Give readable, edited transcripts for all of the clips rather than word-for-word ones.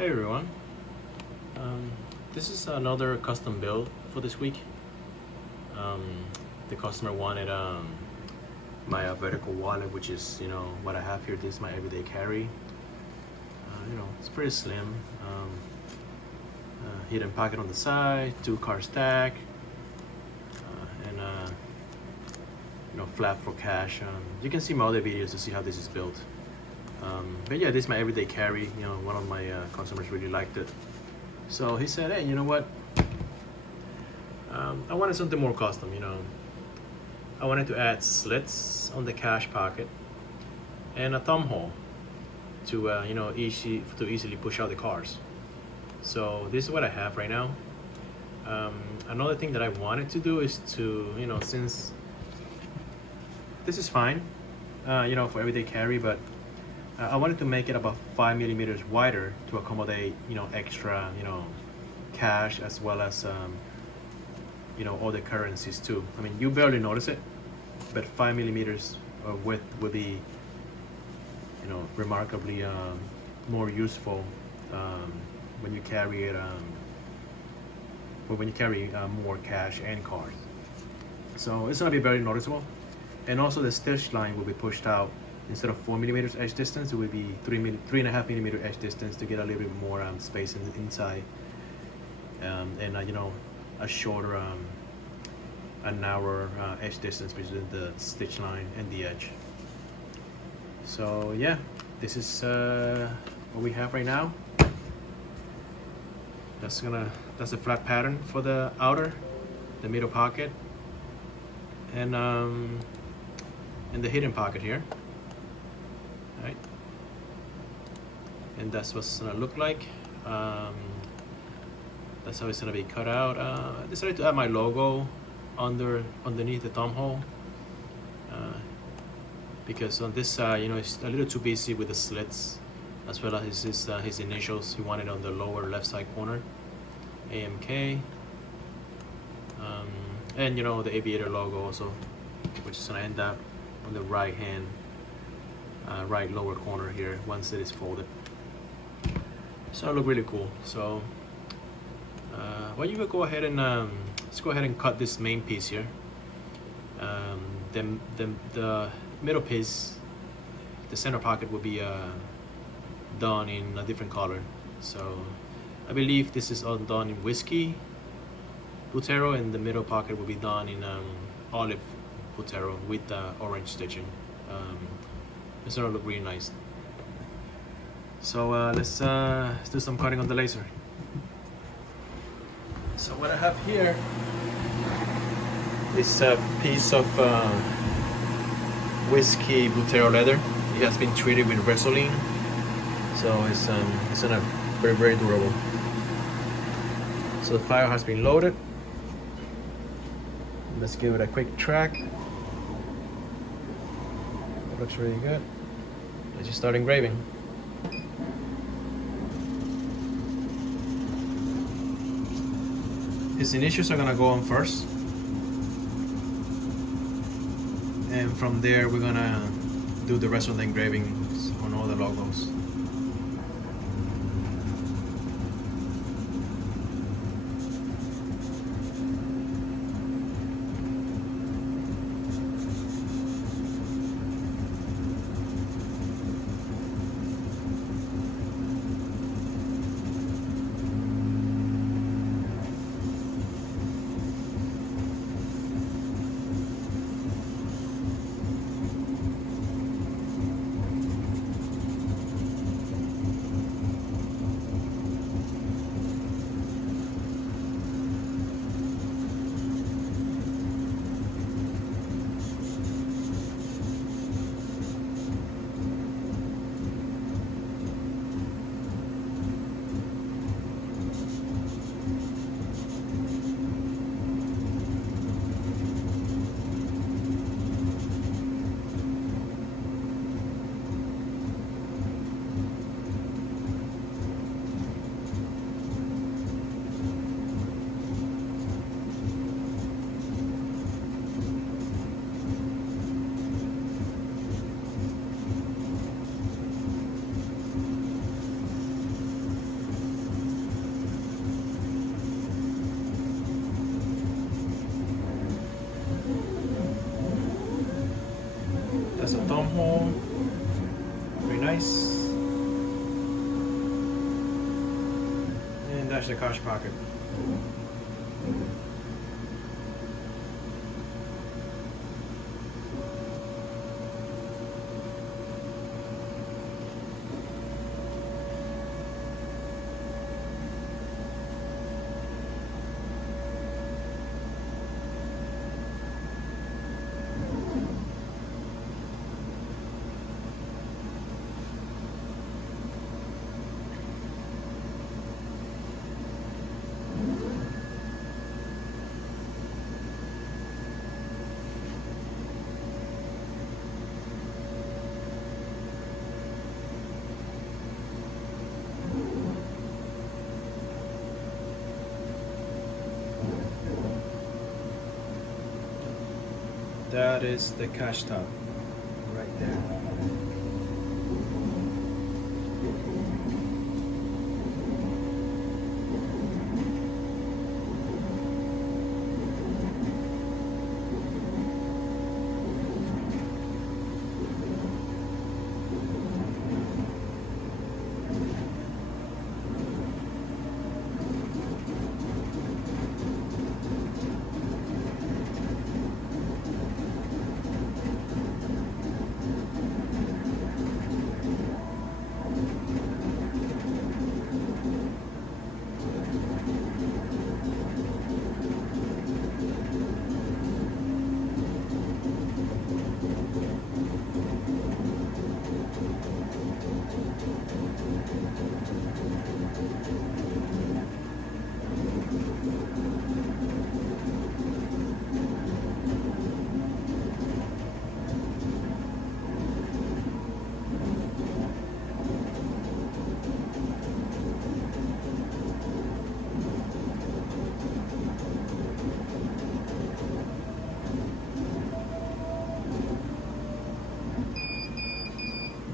Hey everyone, this is another custom build for this week. Um, the customer wanted my vertical wallet, which is what I have here. This is my everyday carry. It's pretty slim. Hidden pocket on the side, 2-card stack, and flap for cash. You can see my other videos to see how this is built. But yeah, this is my everyday carry. One of my customers really liked it. So he said, hey, you know what? I wanted something more custom, I wanted to add slits on the cash pocket and a thumb hole to, easily push out the cards. So this is what I have right now. Another thing that I wanted to do is to, since this is fine, for everyday carry, but I wanted to make it about 5 millimeters wider to accommodate, extra, cash as well as, other currencies too. I mean, you barely notice it, but 5 millimeters width will be, remarkably more useful when you carry it, when you carry more cash and cards. So it's gonna be very noticeable, and also the stitch line will be pushed out. Instead of 4 millimeters edge distance, it will be 3.5 millimeter edge distance to get a little bit more space in the inside, and a shorter, a narrower edge distance between the stitch line and the edge. So yeah, this is what we have right now. That's a flat pattern for the outer, the middle pocket, and the hidden pocket here. Right, and that's what's gonna look like. That's how it's gonna be cut out. I decided to add my logo underneath the thumb hole because on this side, it's a little too busy with the slits, as well as his initials. He wanted on the lower left side corner, AMK, and the aviator logo also, which is gonna end up on the right hand. Right lower corner here once it is folded. So it'll look really cool. So you will go ahead and let's go ahead and cut this main piece here. The middle piece, the center pocket will be done in a different color. So I believe this is all done in whiskey Buttero, and the middle pocket will be done in olive Buttero with orange stitching. It's gonna look really nice. So let's do some cutting on the laser. So what I have here is a piece of whiskey Buttero leather. It has been treated with Resolene, so it's gonna very, very durable. So the file has been loaded. Let's give it a quick track. Looks really good. Let's just start engraving. His initials are gonna go on first, and from there we're gonna do the rest of the engravings on all the logos. attach the cash pocket. That is the cash top right there.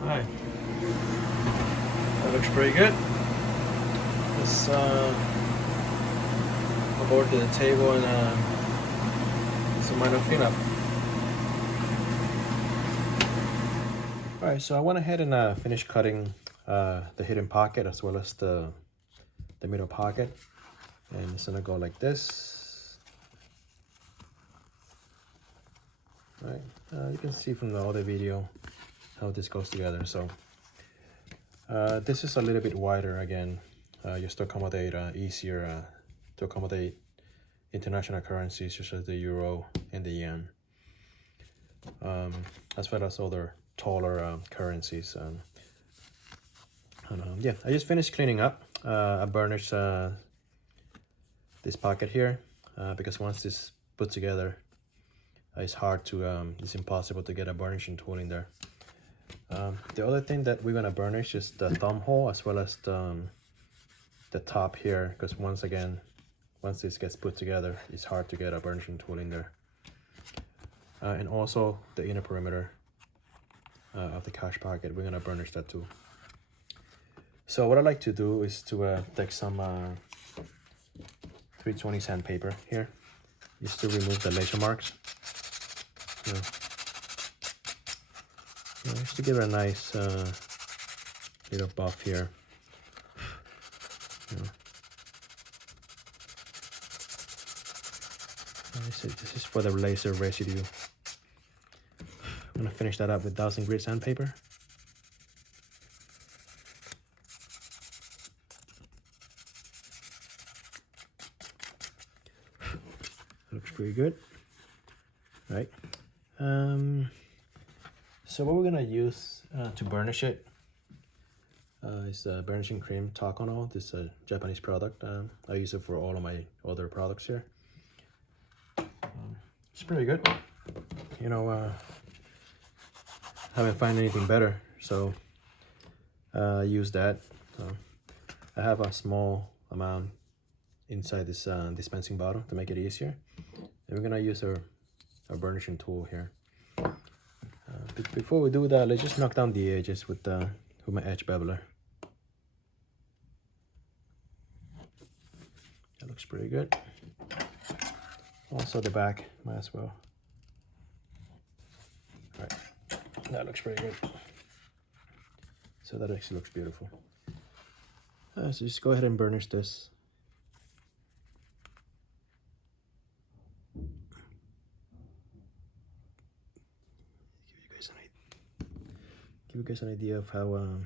Alright, that looks pretty good. Let's aboard to the table and some minor cleanup. Alright, so I went ahead and finished cutting the hidden pocket as well as the middle pocket, and it's gonna go like this. Right, you can see from the other video how this goes together. So this is a little bit wider again, just to accommodate easier to accommodate international currencies such as the euro and the yen, as well as other taller currencies. Yeah, I just finished cleaning up. I burnished this pocket here because once this put together, it's hard to it's impossible to get a burnishing tool in there. The other thing that we're gonna burnish is the thumb hole as well as the top here, because once this gets put together, it's hard to get a burnishing tool in there. And also the inner perimeter of the cash pocket, we're gonna burnish that too. So what I like to do is to take some 320 sandpaper here, just to remove the laser marks. Just to give it a nice little buff here. This is for the laser residue. I'm gonna finish that up with 1000 grit sandpaper. Looks pretty good, right? So what we're gonna use to burnish it is burnishing cream Takono. This is a Japanese product. I use it for all of my other products here. It's pretty good. You know, haven't found anything better, so I use that. I have a small amount inside this dispensing bottle to make it easier. And we're gonna use our burnishing tool here. Before we do that, let's just knock down the edges with my edge beveler. That looks pretty good. Also the back, might as well. Right, that looks pretty good. So that actually looks beautiful. So just go ahead and burnish this gives an idea of how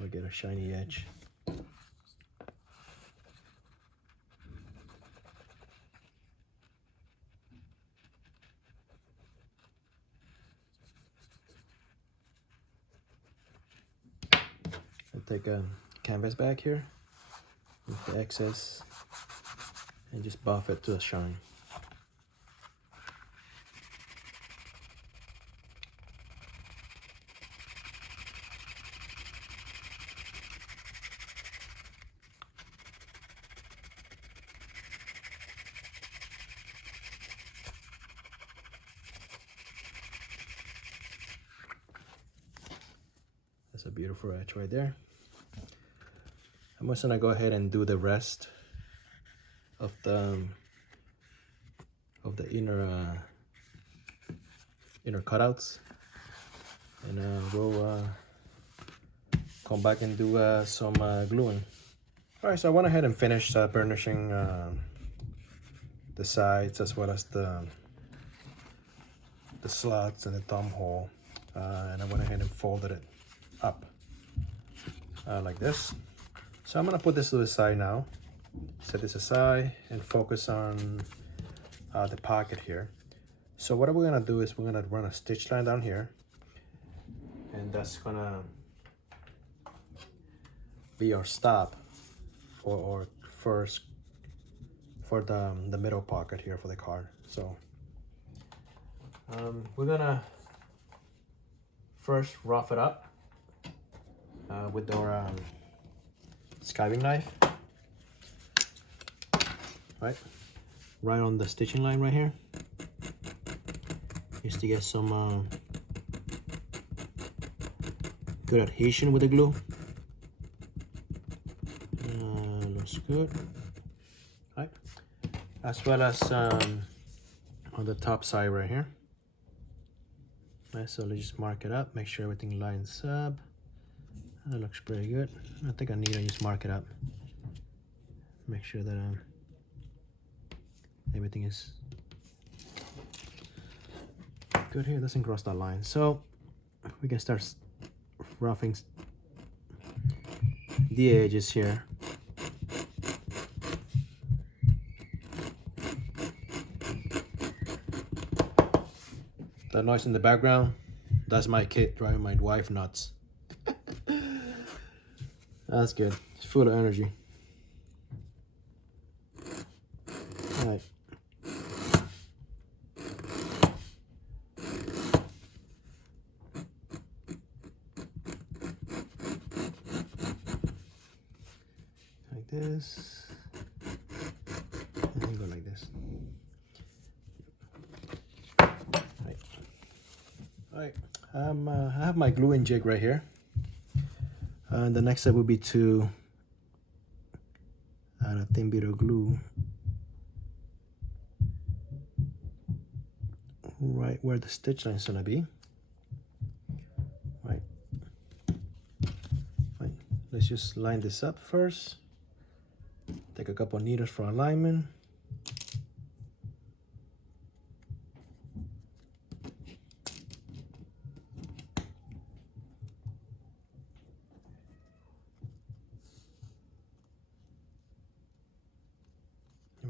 I get a shiny edge. I take a canvas bag here with the excess and just buff it to a shine. That's a beautiful edge right there. I'm just gonna go ahead and do the rest of the inner cutouts, and we'll come back and do some gluing. All right, so I went ahead and finished burnishing the sides as well as the slots and the thumb hole, and I went ahead and folded it up like this. So I'm gonna put this to the side now, set this aside, and focus on the pocket here. So what we're gonna do is we're gonna run a stitch line down here, and that's gonna be our stop for the middle pocket here for the card. So we're gonna first rough it up with our skiving knife, right on the stitching line right here, just to get some good adhesion with the glue. Looks good, right? As well as on the top side right here. Right, so let's just mark it up, make sure everything lines up. That looks pretty good. I think I need to just mark it up, make sure that everything is good here, doesn't cross that line. So we can start roughing the edges here. That noise in the background, that's my kid driving my wife nuts. That's good. It's full of energy. All right. Like this. And then go like this. All right. I have my gluing jig right here. The next step would be to add a thin bit of glue right where the stitch line is gonna be. Right. Let's just line this up first. Take a couple of needles for alignment.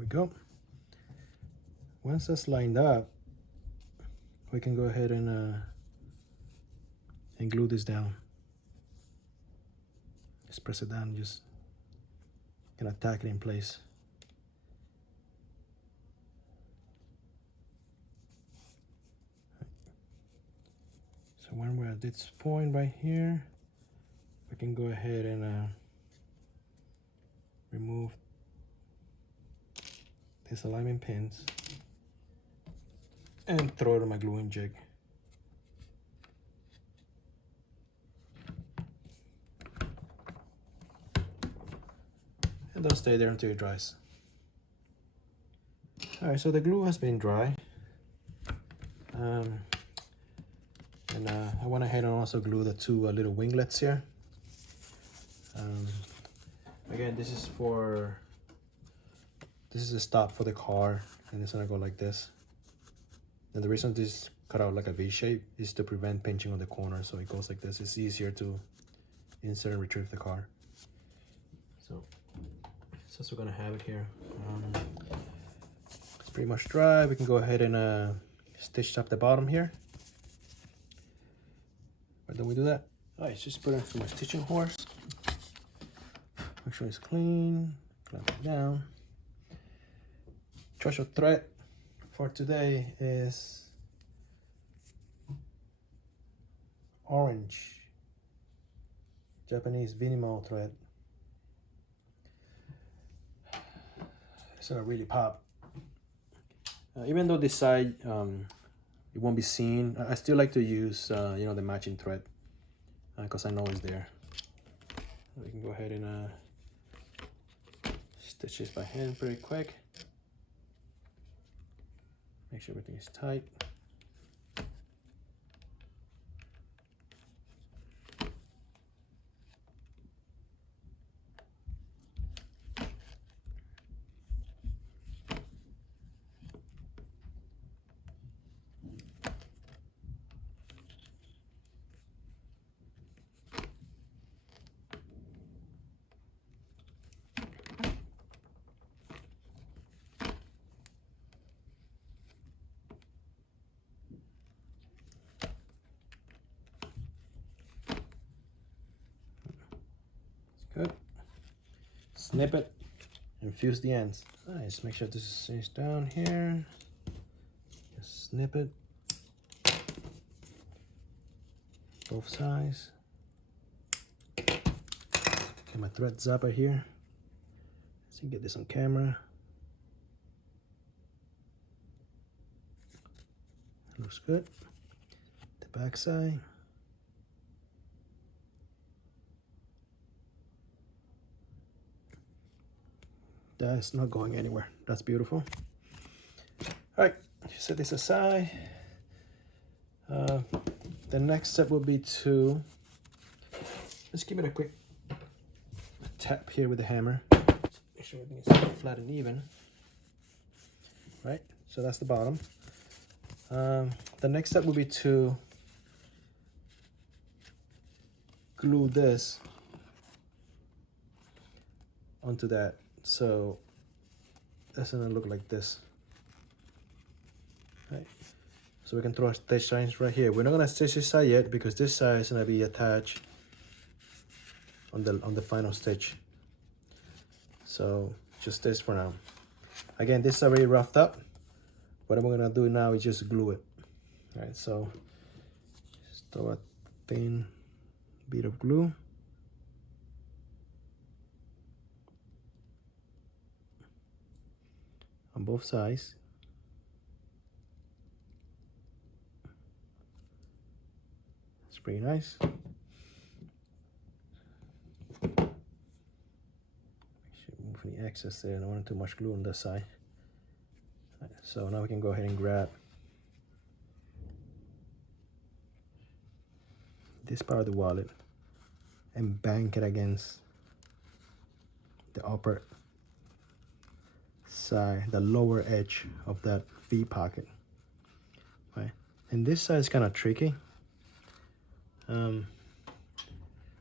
Go. Once that's lined up, we can go ahead and glue this down. Just press it down and just gonna tack it in place. So when we're at this point right here, we can go ahead and remove these alignment pins and throw it on my gluing jig. And they'll stay there until it dries. All right, so the glue has been dry. I went ahead and also glue the two little winglets here. Again, this is a stop for the car, and it's gonna go like this. And the reason this cut out like a V shape is to prevent pinching on the corner. So it goes like this. It's easier to insert and retrieve the card. So since we're gonna have it here, it's pretty much dry. We can go ahead and stitch up the bottom here. Why don't we do that? All right, just put in some stitching horse. Make sure it's clean. Clamp it down. Choice of thread for today is orange Japanese Vinymo thread. It's gonna really pop. Even though this side it won't be seen, I still like to use you know, the matching thread because I know it's there. We can go ahead and stitch this by hand pretty quick. Make sure everything is tight. Good. Snip it and fuse the ends. Nice. Make sure this is down here. Just snip it. Both sides. Get my thread zapper here. Let's see, get this on camera. Looks good. The back side. That's not going anywhere. That's beautiful. All right, set this aside. The next step will be to let's give it a quick tap here with the hammer. Make sure everything is flat and even. Right, so that's the bottom. The next step will be to glue this onto that. So that's gonna look like this. Right. So we can throw our stitch lines right here. We're not gonna stitch this side yet because this side is gonna be attached on the final stitch. So just this for now. Again, this is already roughed up. What I'm gonna do now is just glue it. All right, so just throw a thin bit of glue. On both sides. It's pretty nice. Make sure you move any excess there. I don't want too much glue on this side. Right, so now we can go ahead and grab this part of the wallet and bank it against the upper side, the lower edge of that V pocket, right? And this side is kind of tricky.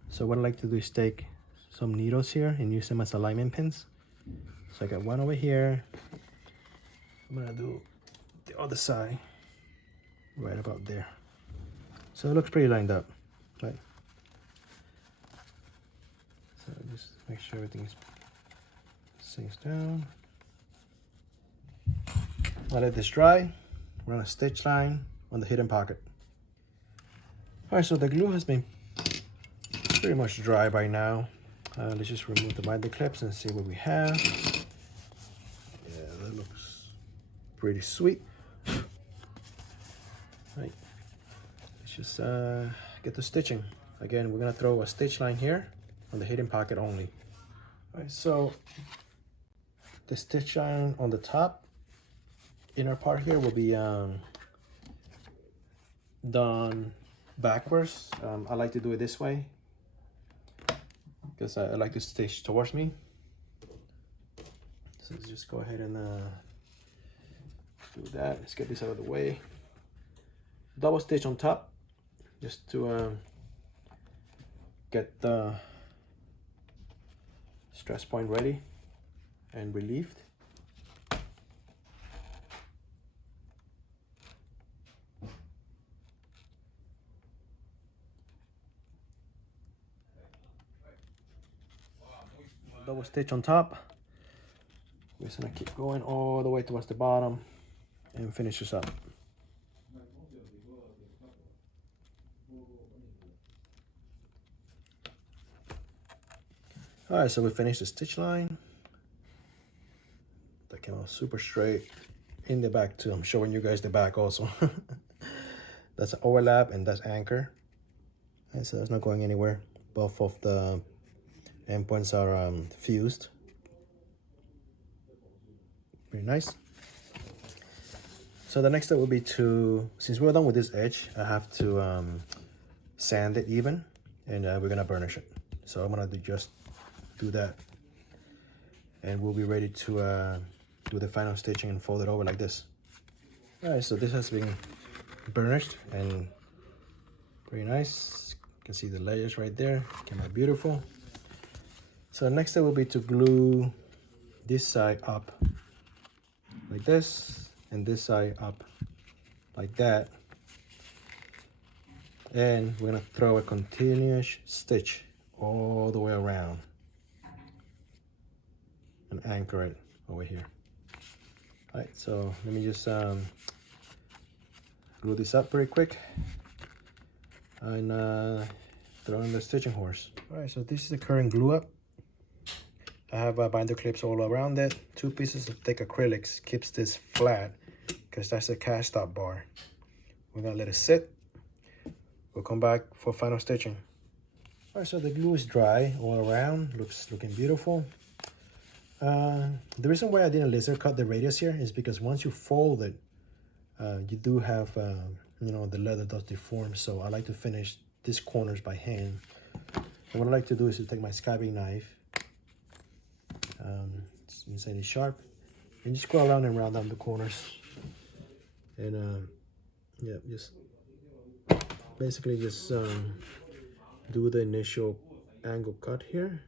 So what I like to do is take some needles here and use them as alignment pins. So I got one over here. I'm gonna do the other side right about there. So it looks pretty lined up, right? So just make sure everything sinks down. I'll let this dry. Run a stitch line on the hidden pocket. All right, so the glue has been pretty much dry by now. Let's just remove the binder clips and see what we have. Yeah, that looks pretty sweet. Right, let's just get the stitching. Again, we're gonna throw a stitch line here on the hidden pocket only. All right, so the stitch line on the top inner part here will be done backwards. I like to do it this way because I like to stitch towards me. So let's just go ahead and do that. Let's get this out of the way. double stitch on top just to get the stress point ready and relieved. Double stitch on top. We're just gonna keep going all the way towards the bottom and finish this up. All right, so we finished the stitch line. That came out super straight in the back too. I'm showing you guys the back also. That's an overlap and that's anchor. And so it's not going anywhere. Both of the endpoints are fused. Very nice. So the next step will be to, since we're done with this edge, I have to sand it even, and we're gonna burnish it. So I'm gonna just do that, and we'll be ready to do the final stitching and fold it over like this. All right, so this has been burnished and very nice. You can see the layers right there, came out beautiful. So next step will be to glue this side up like this, and this side up like that. And we're gonna throw a continuous stitch all the way around and anchor it over here. All right, so let me just glue this up very quick and throw in the stitching horse. All right, so this is the current glue up. I have binder clips all around it. 2 pieces of thick acrylics keeps this flat because that's a cast stop bar. We're gonna let it sit. We'll come back for final stitching. All right, so the glue is dry all around. Looking beautiful. The reason why I didn't laser cut the radius here is because once you fold it, you do have, you know, the leather does deform. So I like to finish these corners by hand. And what I like to do is to take my scabbing knife, it's insanely sharp, and just go around and round down the corners. And yeah, just basically just do the initial angle cut here,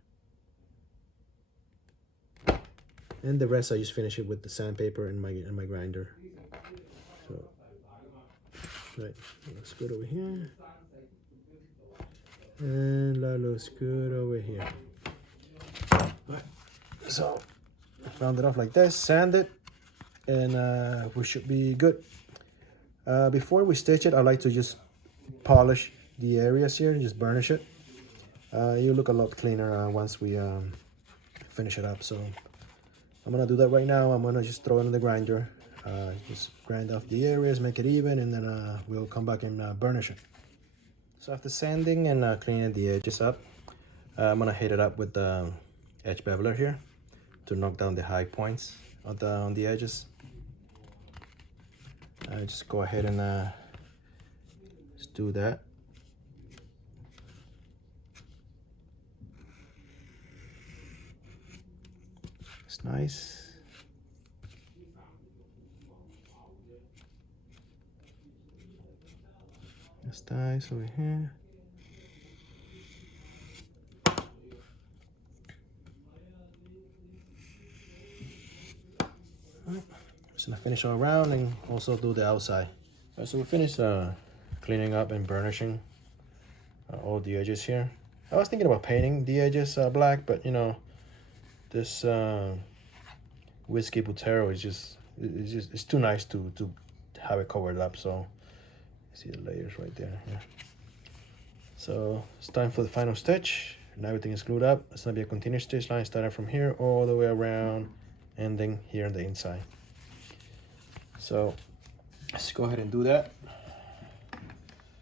and the rest I just finish it with the sandpaper and my grinder. So right, looks good over here, and that looks good over here. Right, so round it off like this, sand it, and we should be good. Before we stitch it, I like to just polish the areas here, just burnish it. You look a lot cleaner once we finish it up. So I'm gonna do that right now. I'm gonna just throw it in the grinder, just grind off the areas, make it even, and then we'll come back and burnish it. So after sanding and cleaning the edges up, I'm gonna hit it up with the edge beveler here to knock down the high points on the edges. Just go ahead and just do that. It's nice. It's nice over here. Right. Just gonna finish all around and also do the outside. Right, so we finished cleaning up and burnishing all the edges here. I was thinking about painting the edges black, but you know, this whiskey Buttero is it's too nice to have it covered up. So you see the layers right there. Yeah. So it's time for the final stitch. Now everything is glued up. It's gonna be a continuous stitch line starting from here all the way around, ending here on the inside. So let's go ahead and do that.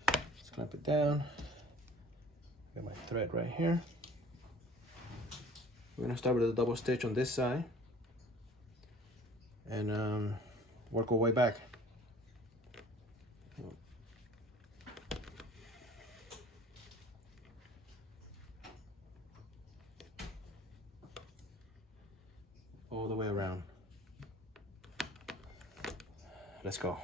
Let's clamp it down. Got my thread right here. We're gonna start with a double stitch on this side and work our way back. All the way around. Let's go.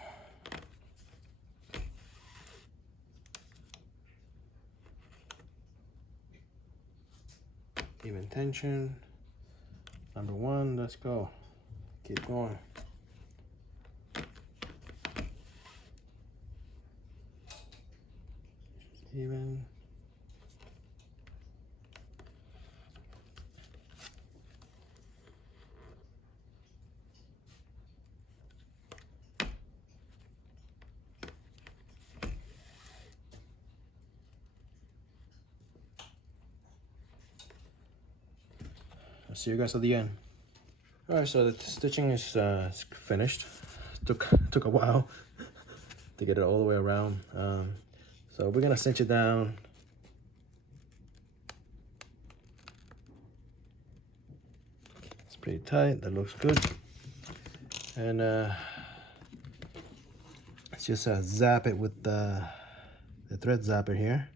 Even tension. Number one, let's go. Keep going. Even. I'll see you guys at the end. All right, so the stitching is finished. Took a while to get it all the way around. So we're gonna cinch it down. It's pretty tight. That looks good. And let's just zap it with the thread zapper here.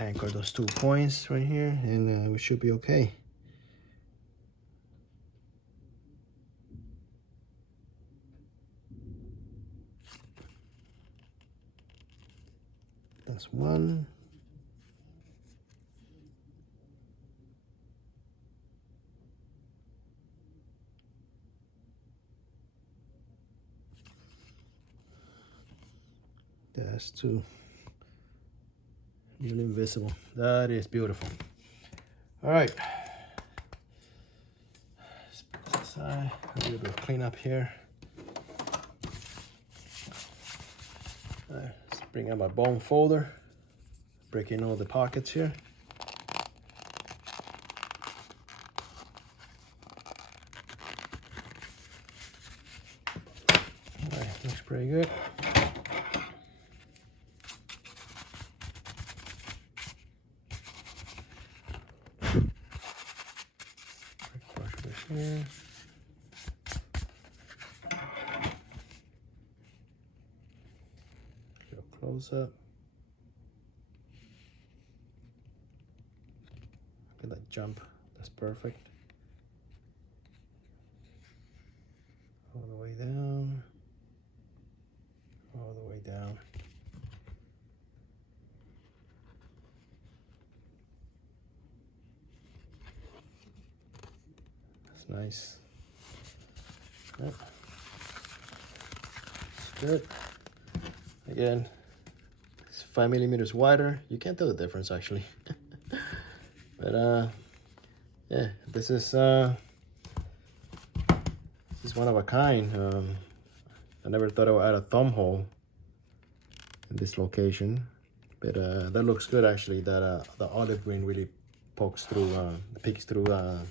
Anchor those 2 points right here, and we should be okay. That's one. That's two. Nearly invisible. That is beautiful. All right. Let's put this aside. A little bit of cleanup here. Let's bring out my bone folder. Break in all the pockets here. All right, looks pretty good. Here. Go close up. Look at that jump. That's perfect. All the way down. All the way down. Nice. Yep. It's good. Again, it's 5 millimeters wider. You can't tell the difference actually. But yeah, this is one of a kind. I never thought I would add a thumb hole in this location, but that looks good actually. That the olive green really pokes through, peeks through.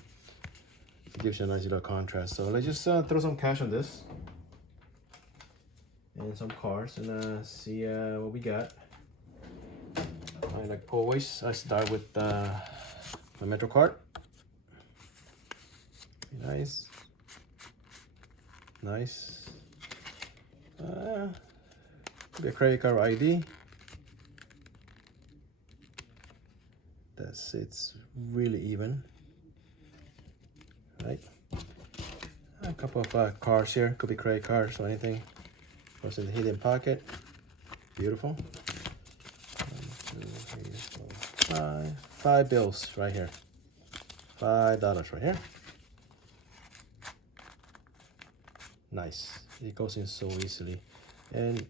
Gives you a nice little contrast. So let's just throw some cash on this and some cards and see what we got. Like always, I start with my Metro card. Nice, nice. Could be a credit card ID. It's really even. Right, a couple of cards here, could be credit cards or anything. Goes in the hidden pocket. Beautiful. 1, 2, 3, 4, 5. 5 bills right here. $5 right here. Nice. It goes in so easily. And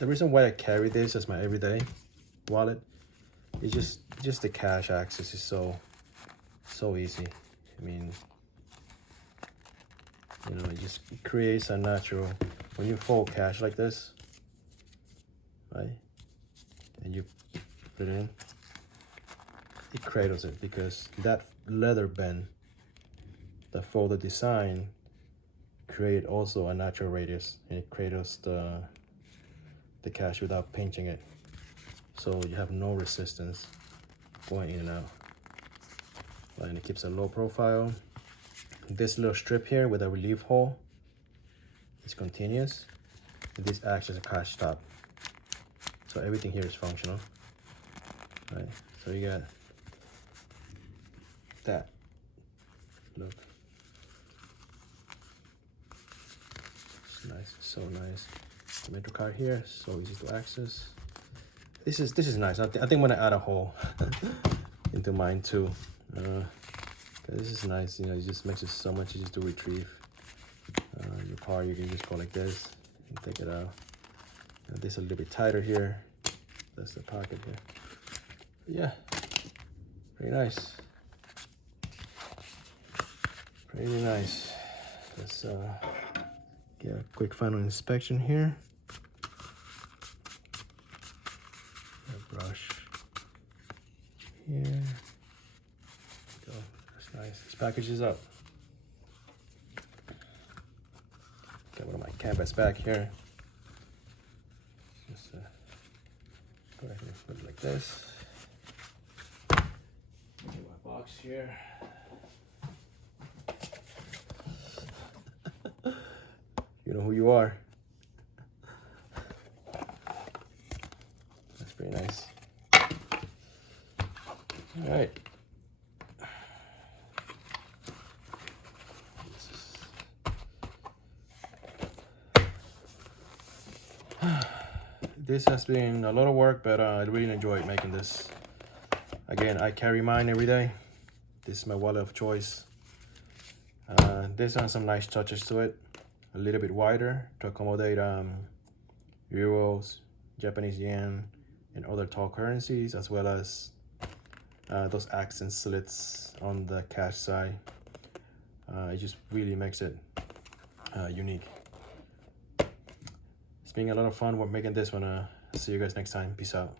the reason why I carry this as my everyday wallet is just the cash access is so easy. I mean, you know, it just creates a natural, when you fold cash like this, right, and you put it in, it cradles it because that leather bend, the folded design, create also a natural radius, and it cradles the cash without pinching it, so you have no resistance going in and out, and it keeps a low profile. This little strip here with a relief hole is continuous, and this acts as a cash stop, so everything here is functional, right? So you got that, look, nice, so nice. The Metro card here, so easy to access. This is nice. I think I'm gonna add a hole into mine too. This is nice. You know, it just makes it so much easier to retrieve your car. You can just go like this and take it out. And this a little bit tighter here. That's the pocket here. Yeah, pretty nice. Pretty nice. Let's get a quick final inspection here. A brush here. Go. That's nice. This package is up. Got one of my canvas back here. Just go ahead and put it like this. Get my box here. You know who you are. That's pretty nice. All right. This has been a lot of work, but I really enjoyed making this. Again, I carry mine every day. This is my wallet of choice. This has some nice touches to it. A little bit wider to accommodate euros, Japanese yen, and other tall currencies, as well as those accent slits on the cash side. It just really makes it unique. It's been a lot of fun making this one. See you guys next time. Peace out.